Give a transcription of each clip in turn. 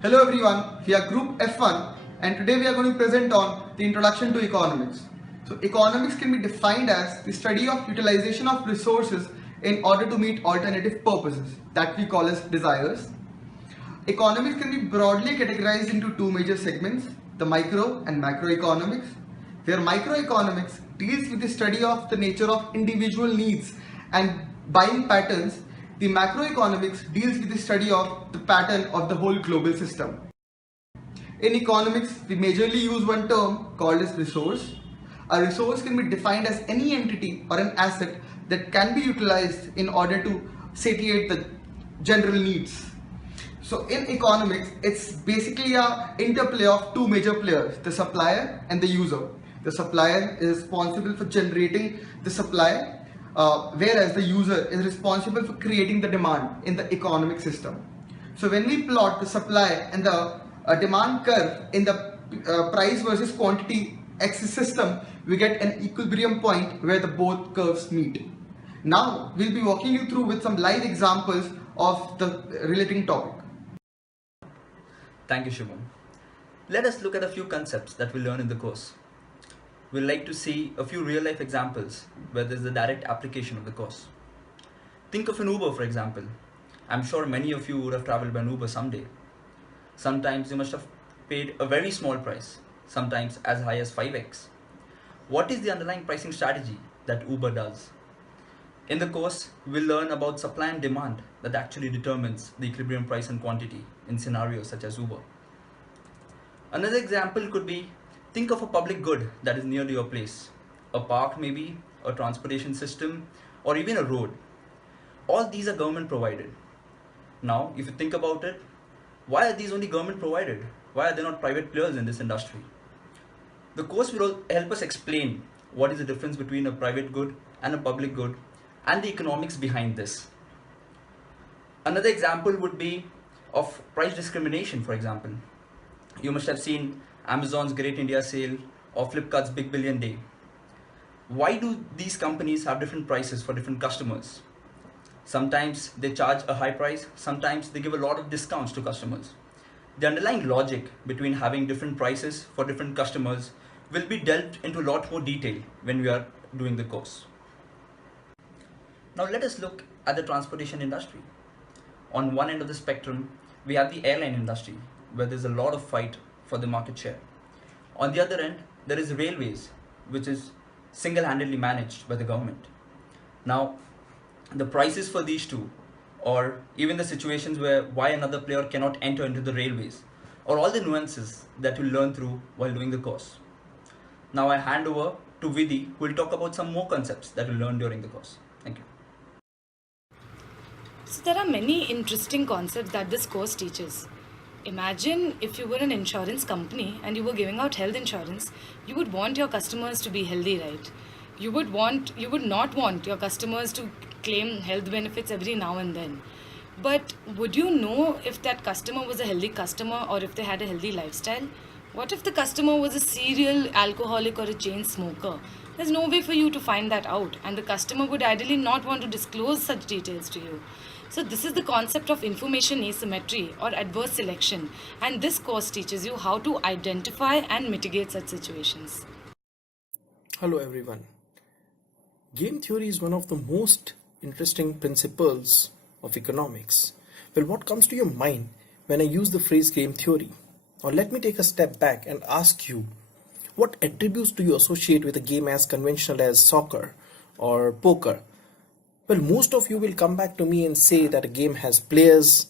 Hello everyone, we are Group F1 and today we are going to present on the Introduction to Economics. So economics can be defined as the study of utilization of resources in order to meet alternative purposes that we call as desires. Economics can be broadly categorized into two major segments, the micro and macroeconomics, where microeconomics deals with the study of the nature of individual needs and buying patterns. The macroeconomics deals with the study of the pattern of the whole global system. In economics, we majorly use one term called as resource. A resource can be defined as any entity or an asset that can be utilized in order to satiate the general needs. So in economics, it's basically a interplay of two major players, the supplier and the user. The supplier is responsible for generating the supply, whereas the user is responsible for creating the demand in the economic system. So when we plot the supply and the demand curve in the price versus quantity axis system, we get an equilibrium point where the both curves meet. Now we'll be walking you through with some live examples of the relating topic. Thank you, Shubham. Let us look at a few concepts that we learn in the course. We'll like to see a few real-life examples where there's a direct application of the course. Think of an Uber, for example. I'm sure many of you would have traveled by an Uber someday. Sometimes you must have paid a very small price, sometimes as high as 5x. What is the underlying pricing strategy that Uber does? In the course, we'll learn about supply and demand that actually determines the equilibrium price and quantity in scenarios such as Uber. Another example could be, think of a public good that is near to your place. A park maybe, a transportation system, or even a road. All these are government provided. Now, if you think about it, why are these only government provided? Why are there not private players in this industry? The course will help us explain what is the difference between a private good and a public good and the economics behind this. Another example would be of price discrimination, for example. You must have seen Amazon's Great India Sale or Flipkart's Big Billion Day. Why do these companies have different prices for different customers? Sometimes they charge a high price, sometimes they give a lot of discounts to customers. The underlying logic between having different prices for different customers will be delved into a lot more detail when we are doing the course. Now let us look at the transportation industry. On one end of the spectrum, we have the airline industry, where there's a lot of fight for the market share. On the other end, there is railways, which is single-handedly managed by the government. Now, the prices for these two, or even the situations where why another player cannot enter into the railways, or all the nuances that you'll learn through while doing the course. Now I hand over to Vidhi, who will talk about some more concepts that we'll learn during the course. Thank you. So there are many interesting concepts that this course teaches. Imagine if you were an insurance company and you were giving out health insurance, you would want your customers to be healthy, right? You would not want your customers to claim health benefits every now and then. But would you know if that customer was a healthy customer or if they had a healthy lifestyle? What if the customer was a serial alcoholic or a chain smoker? There's no way for you to find that out, and the customer would ideally not want to disclose such details to you. So this is the concept of information asymmetry or adverse selection, and this course teaches you how to identify and mitigate such situations. Hello everyone. Game theory is one of the most interesting principles of economics. Well, what comes to your mind when I use the phrase game theory? Or let me take a step back and ask you, what attributes do you associate with a game as conventional as soccer or poker? Well, most of you will come back to me and say that a game has players,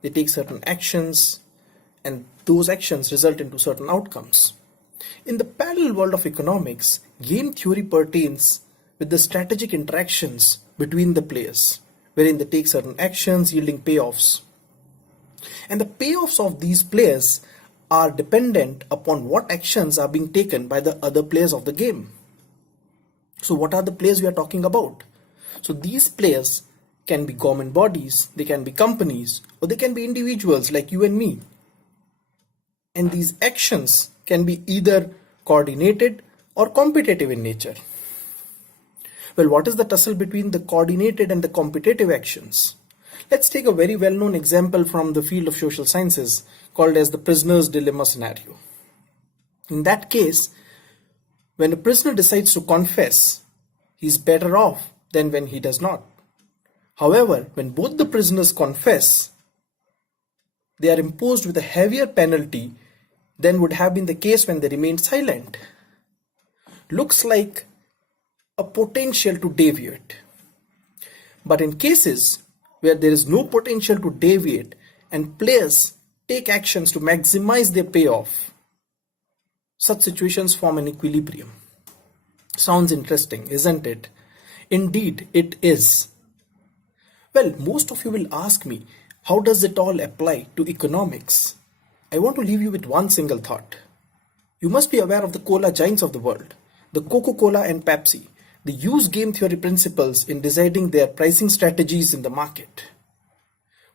they take certain actions, and those actions result into certain outcomes. In the parallel world of economics, game theory pertains with the strategic interactions between the players, wherein they take certain actions yielding payoffs. And the payoffs of these players are dependent upon what actions are being taken by the other players of the game. So what are the players we are talking about? So these players can be government bodies, they can be companies, or they can be individuals like you and me. And these actions can be either coordinated or competitive in nature. Well, what is the tussle between the coordinated and the competitive actions? Let's take a very well-known example from the field of social sciences called as the prisoner's dilemma scenario. In that case, when a prisoner decides to confess, he's better off than when he does not. However, when both the prisoners confess, they are imposed with a heavier penalty than would have been the case when they remained silent. Looks like a potential to deviate. But in cases where there is no potential to deviate and players take actions to maximize their payoff, such situations form an equilibrium. Sounds interesting, isn't it? Indeed, it is. Well, most of you will ask me, how does it all apply to economics? I want to leave you with one single thought. You must be aware of the cola giants of the world, the Coca-Cola and Pepsi. They use game theory principles in deciding their pricing strategies in the market.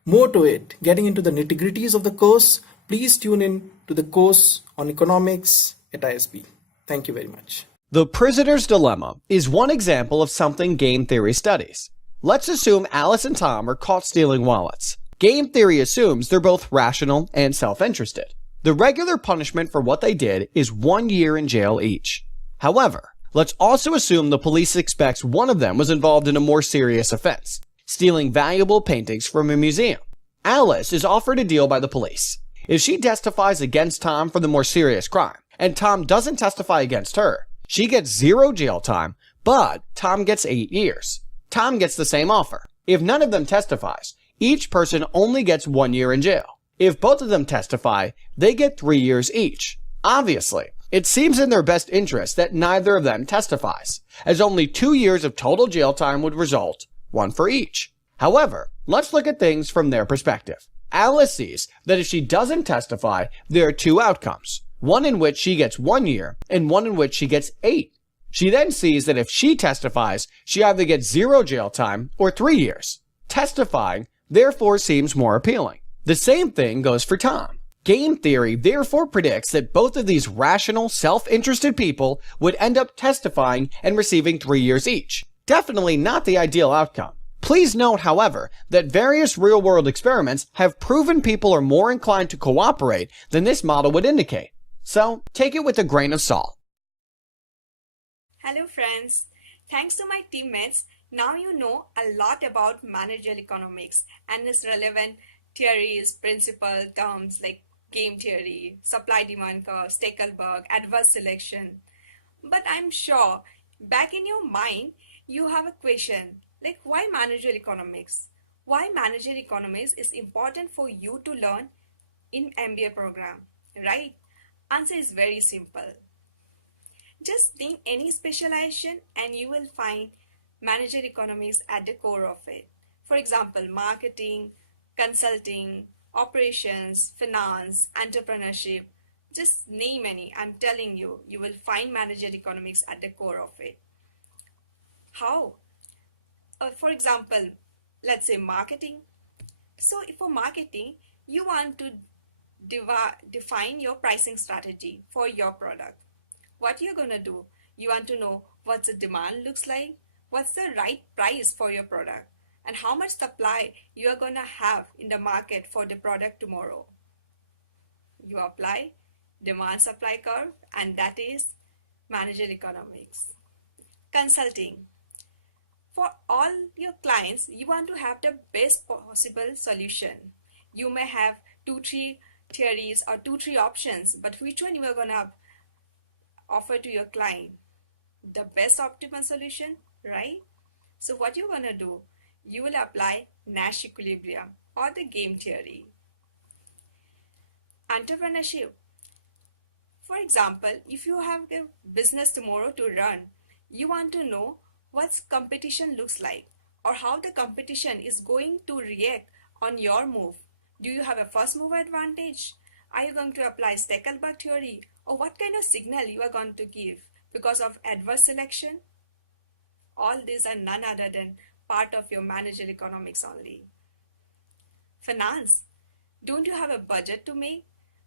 More to it, getting into the nitty-gritties of the course, please tune in to the course on economics at ISB. Thank you very much. The prisoner's dilemma is one example of something game theory studies. Let's assume Alice and Tom are caught stealing wallets. Game theory assumes they're both rational and self-interested. The regular punishment for what they did is 1 year in jail each. However, let's also assume the police expects one of them was involved in a more serious offense, stealing valuable paintings from a museum. Alice is offered a deal by the police. If she testifies against Tom for the more serious crime, and Tom doesn't testify against her, she gets 0 jail time, but Tom gets 8 years. Tom gets the same offer. If none of them testifies, each person only gets 1 year in jail. If both of them testify, they get 3 years each. Obviously, it seems in their best interest that neither of them testifies, as only 2 years of total jail time would result, 1 for each. However, let's look at things from their perspective. Alice sees that if she doesn't testify, there are 2 outcomes, one in which she gets 1 year and one in which she gets 8. She then sees that if she testifies, she either gets 0 jail time or 3 years. Testifying, therefore, seems more appealing. The same thing goes for Tom. Game theory therefore predicts that both of these rational, self-interested people would end up testifying and receiving 3 years each. Definitely not the ideal outcome. Please note, however, that various real-world experiments have proven people are more inclined to cooperate than this model would indicate. So, take it with a grain of salt. Hello friends, thanks to my teammates, now you know a lot about managerial economics and its relevant theories, principles, terms like game theory, supply-demand curve, Stackelberg, adverse selection. But I'm sure back in your mind you have a question like why managerial economics? Why managerial economics is important for you to learn in MBA program, right? Answer is very simple. Just think any specialization and you will find managerial economics at the core of it. For example, marketing, consulting, operations, finance, entrepreneurship, just name any. I'm telling you, you will find managerial economics at the core of it. How? For example, let's say marketing. So for marketing, you want to define your pricing strategy for your product. What you're going to do, you want to know what the demand looks like, what's the right price for your product, and how much supply you are going to have in the market for the product tomorrow. You apply demand supply curve, and that is managerial economics. Consulting. For all your clients, you want to have the best possible solution. You may have 2-3 theories or 2-3 options, but which one you are going to offer to your client? The best optimal solution, right? So what you're going to do, you will apply Nash equilibrium or the game theory. Entrepreneurship. For example, if you have a business tomorrow to run, you want to know what competition looks like or how the competition is going to react on your move. Do you have a first mover advantage? Are you going to apply Stackelberg theory, or what kind of signal you are going to give because of adverse selection? All these are none other than part of your managerial economics only. Finance. Don't you have a budget to make?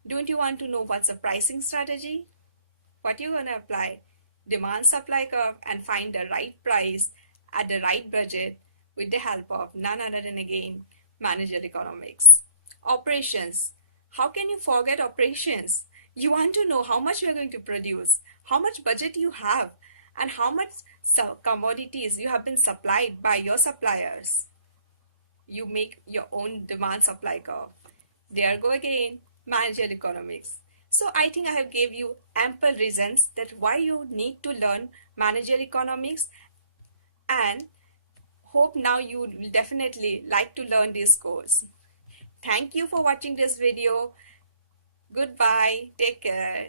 Don't you want to know what's a pricing strategy? What you're going to apply? Demand supply curve and find the right price at the right budget with the help of none other than again managerial economics. Operations. How can you forget operations? You want to know how much you are going to produce, how much budget you have, and how much commodities you have been supplied by your suppliers. You make your own demand supply curve. There go again, managerial economics. So I think I have gave you ample reasons that why you need to learn managerial economics, and hope now you will definitely like to learn this course. Thank you for watching this video. Goodbye. Take care.